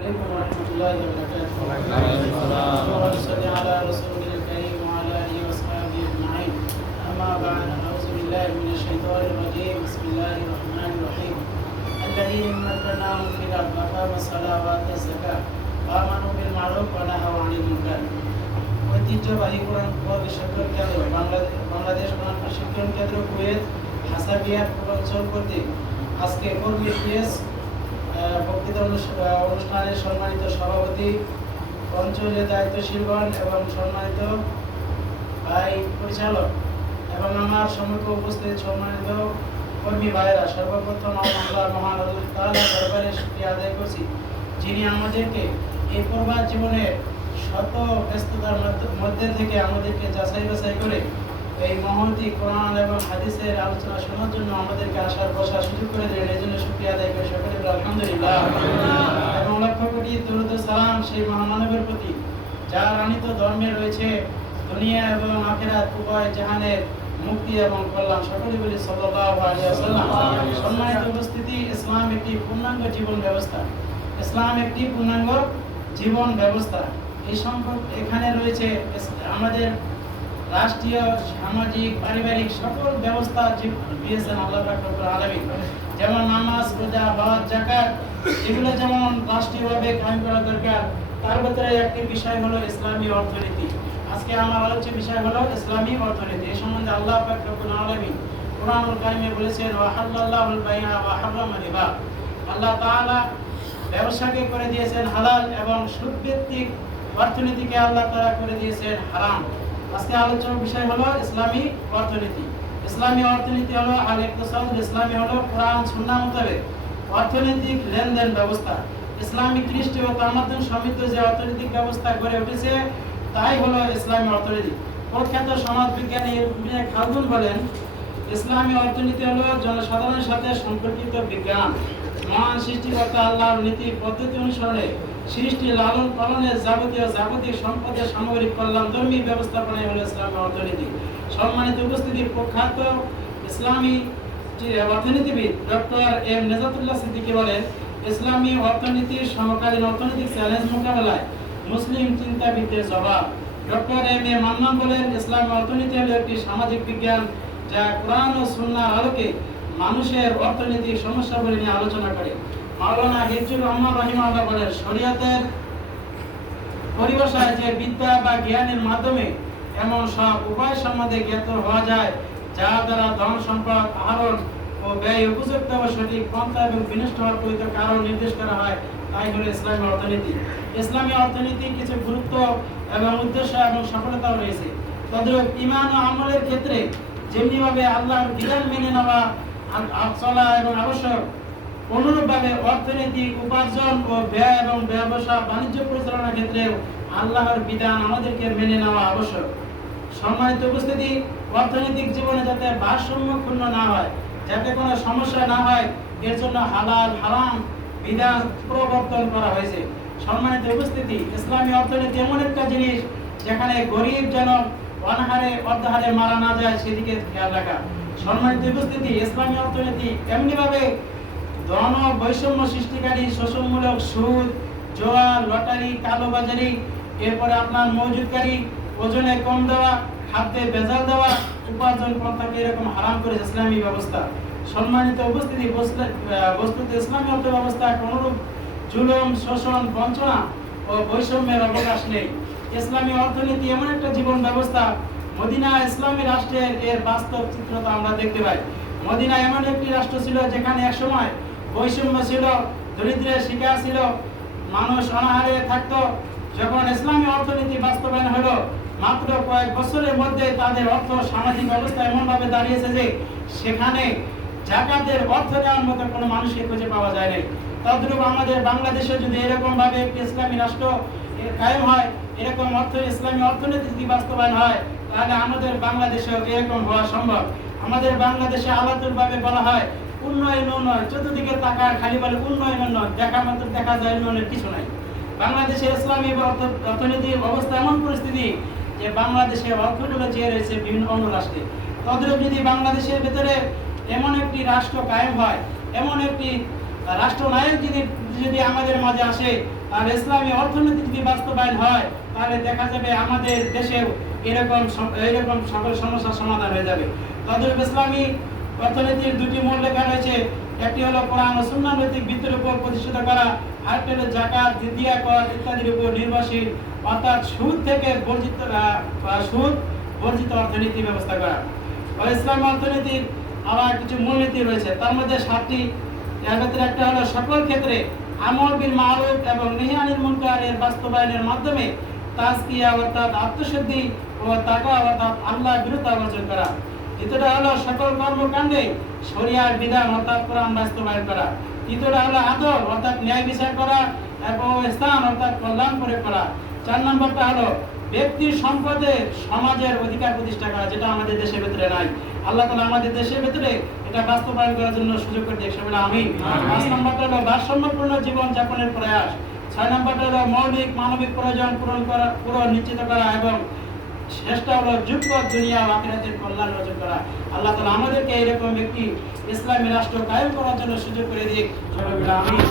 عليكم ورحمة الله وبركاته. اللهم صل على رسوله الكريم وعلى آله وصحبه أجمعين. أما بعد، أعوذ بالله من الشيطان الرجيم. بسم الله الرحمن الرحيم. الذين مكناهم في الأرض أقاموا الصلاة وآتوا الزكاة وآمنوا بالمعروف ونهوا عن المنكر. ঐতিহ্যবাহী কোরআন প্রশিক্ষণ কেন্দ্র বাংলাদেশ কোরআন প্রশিক্ষণ কেন্দ্র কুয়েত হাসাবিয়া অঞ্চল কর্তৃক আজকে কর্মী পিএস বক্তৃতা অনুষ্ঠানের সম্মানিত সভাপতি, অঞ্চলের দায়িত্বশীলগণ এবং সম্মানিত ভাই পরিচালক এবং আমার সম্মুখে উপস্থিত সম্মানিত কর্মী ভাইয়েরা, সর্বপ্রথম আল্লাহ মহান আল্লাহ তাআলার দরবারে শুকরিয়া আদায় করছি, যিনি আমাদেরকে এই প্রবাদ জীবনের শত ব্যস্ততার মধ্যে থেকে আমাদেরকে যাচাই বাছাই করে এই মহতী কোরআন এবং হাদিসের আলোচনা শোনার জন্য আমাদেরকে আসার বসার সুযোগ করে দিলেন। এই জন্য শুকরিয়া আদায় করে সকলে আলহামদুলিল্লাহ। এবং লক্ষ কোটি দরুদ ও সালাম সেই মহামানবের প্রতি, যার আনিত ধর্মে রয়েছে দুনিয়া এবং আখিরাত উভয় জাহানের মুক্তি এবং কল্যাণ। সকলে বলি সাল্লাল্লাহু আলাইহি ওয়াসাল্লাম। সম্মানিত উপস্থিতি, ইসলাম একটি পূর্ণাঙ্গ জীবন ব্যবস্থা। ইসলাম একটি পূর্ণাঙ্গ জীবন ব্যবস্থা। এই সম্পর্ক এখানে রয়েছে আমাদের রাষ্ট্রীয়, সামাজিক, পারিবারিক সকল ব্যবস্থা দিয়েছেন আল্লাহ পাক রব্বুল আলামিন। যেমন নামাজ, রোজা, হজ, যাকাত, এগুলো যেমন রাষ্ট্রীয়ভাবে কায়েম করা দরকার, তার ভিতরে একটি বিষয় হলো ইসলামী অর্থনীতি। আজকে আমার আলোচ্য বিষয় হলো ইসলামী অর্থনীতি। এই সম্বন্ধে আল্লাহ পাক রব্বুল আলামিন কুরআনুল কারীমে বলেছেন, ওয়া হাল্লাল্লাহুল বাই'a ওয়া হারামা রিবা। আল্লাহ তাআলা ব্যবসাকে করে দিয়েছেন হালাল এবং সুদ ভিত্তিক অর্থনীতিকে আল্লাহ তাআলা করে দিয়েছেন হারাম। আজকে আলোচনার বিষয় হলো ইসলামী অর্থনীতি। ইসলামী অর্থনীতি হলো আল-ইকতিসাদ। ইসলামী হলো কোরআন সুন্নাহ মোতাবেক অর্থনৈতিক লেনদেন ব্যবস্থা। ইসলামী কৃষ্টি ও তামাদ্দুন সমৃদ্ধ যে অর্থনৈতিক ব্যবস্থা গড়ে উঠেছে তাই হলো ইসলামী অর্থনীতি। প্রখ্যাত সমাজবিজ্ঞানী ইবনে খালদুন বলেন, ইসলামী অর্থনীতি হলো জনসাধারণের সাথে সম্পর্কিত বিজ্ঞান। মহান সৃষ্টিকর্তা আল্লাহর নীতি পদ্ধতি অনুসরণে সৃষ্টি, লালন পালনের যাবতীয় জাগতিক সম্পদের সামগ্রিক কল্যাণধর্মী ব্যবস্থাপনাই হলো ইসলামী অর্থনীতি। সম্মানিত উপস্থিতি, প্রখ্যাত ইসলামী অর্থনীতিবিদ ডক্টর এম নেজাতুল্লাহ সিদ্দিকী বলেন, ইসলামী অর্থনীতির সমকালীন অর্থনৈতিক চ্যালেঞ্জ মোকাবেলায় মুসলিম চিন্তাবিদদের জবাব। ডক্টর এম এ মান্নান বলেন, ইসলামী অর্থনীতি হলো একটি সামাজিক বিজ্ঞান যা কোরআন ও সুন্নাহর আলোকে মানুষের অর্থনৈতিক সমস্যাগুলি নিয়ে আলোচনা করে। মাওলানা হিফজুর রহমান রাহিমাহুল্লাহ বলেন, শরীয়তের পরিভাষায় যে বিদ্যা বা জ্ঞানের মাধ্যমে এমন সব উপায় সম্বন্ধে জ্ঞাত হওয়া যায় যা দ্বারা ধন সম্পদ আহরণ ও ব্যয় উপযুক্ত ও সঠিক পন্থা এবং বিনষ্ট হওয়ার প্রকৃত কারণ নির্দেশ করা হয়, তাই হলো ইসলামী অর্থনীতি। ইসলামী অর্থনীতির কিছু গুরুত্ব এবং উদ্দেশ্য এবং সফলতাও রয়েছে। তদ্রূপ ঈমান ও আমলের ক্ষেত্রে যেমনিভাবে আল্লাহর বিধান মেনে নেওয়া চলা এবং আবশ্যক, অনুরূপভাবে অর্থনৈতিক উপার্জন ও ব্যয় এবং ব্যবসা বাণিজ্য পরিচালনার ক্ষেত্রেও আল্লাহর বিধান আমাদেরকে মেনে নেওয়া আবশ্যক। সম্মানিত উপস্থিতি, অর্থনৈতিক জীবনে যাতে ভারসাম্য ক্ষুণ্ণ না হয়, যাতে কোনো সমস্যা না হয়, এর জন্য হালাল হারাম বিধান প্রবর্তন করা হয়েছে। সম্মানিত উপস্থিতি, ইসলামী অর্থনীতি এমন একটা জিনিস যেখানে গরিব যেন অনাহারে অর্ধাহারে মারা না যায়, সেদিকে খেয়াল রাখা। সম্মানিত উপস্থিতি, ইসলামী অর্থনীতি এমনিভাবে ধন বৈষম্য সৃষ্টিকারী শোষণমূলক সুদ, জোয়া, লটারি, কালোবাজারি, এরপরে আপনার মজুদকারী, ওজনে কম দেওয়া, খাদ্যে ভেজাল দেওয়া, উপার্জন পন্থাকে এরকম হারাম করেছে ইসলামী ব্যবস্থা। সম্মানিত উপস্থিতি, বস্তুত ইসলামী অর্থ ব্যবস্থা কোনরূপ জুলুম, শোষণ, বঞ্চনা ও বৈষম্যের অবকাশ নেই। ইসলামী অর্থনীতি এমন একটা জীবন ব্যবস্থা, মদিনা ইসলামী রাষ্ট্রের এর বাস্তব চিত্রতা আমরা দেখতে পাই। মদিনা এমন একটি রাষ্ট্র ছিল যেখানে একসময় বৈষম্য ছিল, দরিদ্রের শিকার ছিল, মানুষ অনাহারে থাকতো। যখন ইসলামী অর্থনীতি বাস্তবায়ন হলো, মাত্র কয়েক বছরের মধ্যে তাদের অর্থ সামাজিক অবস্থা এমনভাবে দাঁড়িয়েছে যে সেখানে জাকাতের অর্থ নেওয়ার মতো কোনো মানুষকে খুঁজে পাওয়া যায় নাই। তদ্রূপ আমাদের বাংলাদেশে যদি এরকম ভাবে একটি ইসলামী রাষ্ট্র কায়েম হয়, এরকম ইসলামী অর্থনীতি যদি বাস্তবায়ন হয়, তাহলে আমাদের বাংলাদেশেও এরকম হওয়া সম্ভব। আমাদের বাংলাদেশে আলাদুরভাবে বলা হয় উন্নয়ন উন্নয়ন, চতুর্দিকে তাকার খালি বলে উন্নয়ন উন্নয়ন, দেখা মাত্র দেখা যায় উন্নয়নের কিছু নাই। বাংলাদেশের ইসলামী অর্থনীতির অবস্থা এমন পরিস্থিতি যে বাংলাদেশের অর্থগুলো চেয়ে রয়েছে বিভিন্ন অন্য রাষ্ট্রে। তদ্রূপ যদি বাংলাদেশের ভেতরে এমন একটি রাষ্ট্র কায়েম হয়, এমন একটি রাষ্ট্রনায়ক যদি আমাদের মাঝে আসে, আর ইসলামী অর্থনীতি যদি বাস্তবায়ন হয় তাহলে দেখা যাবে আমাদের দেশেও এরকম সকল সমস্যার সমাধান হয়ে যাবে। তদ্রূপ ইসলামী অর্থনীতির দুটি মূল লেখা রয়েছে, একটি হলো কোরআন ও সুন্নাহ ভিত্তিক ভিত্তির উপর প্রতিষ্ঠিত করা, আরেকটি হলো যাকাত, জিজিয়া কর ইত্যাদির উপর নির্ভরশীল, অর্থাৎ সুদ বর্জিত অর্থনীতি ব্যবস্থা করা। ইসলাম অর্থনীতির আবার কিছু মূলনীতি রয়েছে, তার মধ্যে 7টি। এর ভিতরে একটা হলো সকল ক্ষেত্রে আমর বিল মারুফ এবং নহি আনিল মুনকারের বাস্তবায়নের মাধ্যমে তাজকিয়া অর্থাৎ আত্মশুদ্ধি ও তাকওয়া অর্থাৎ আল্লাহর বিরুদ্ধে অর্জন করা। দ্বিতীয়টা হলো সকল কর্মকাণ্ডে শরিয়ার বিধান অর্থাৎ কোরআন বাস্তবায়ন করা। তৃতীয়টা হলো আদল অর্থাৎ ন্যায় বিচার করা এবং স্থান অর্থাৎ কল্যাণ করে করা। 4 নম্বরটা হলো ব্যক্তির সম্পদে সমাজের অধিকার প্রতিষ্ঠা করা, যেটা আমাদের দেশের ভিতরে নাই। আল্লাহ তাআলা আমাদের দেশের ভিতরে এটা বাস্তবায়ন করার জন্য সুযোগ করে দিয়েছে, বলে আমিন। 5 নম্বরটা হলো ভারসাম্যপূর্ণ জীবন যাপনের প্রয়াস। 6 নম্বরটা হলো মৌলিক মানবিক প্রয়োজন পূরণ নিশ্চিত করা এবং শেষটা হলো যুগ্ম দুনিয়া ও আখিরাতের কল্যাণ অর্জন করা। আল্লাহ তাআলা আমাদেরকে এরকম একটি ইসলামী রাষ্ট্র কায়েম করার জন্য সুযোগ করে দিক। আমিন।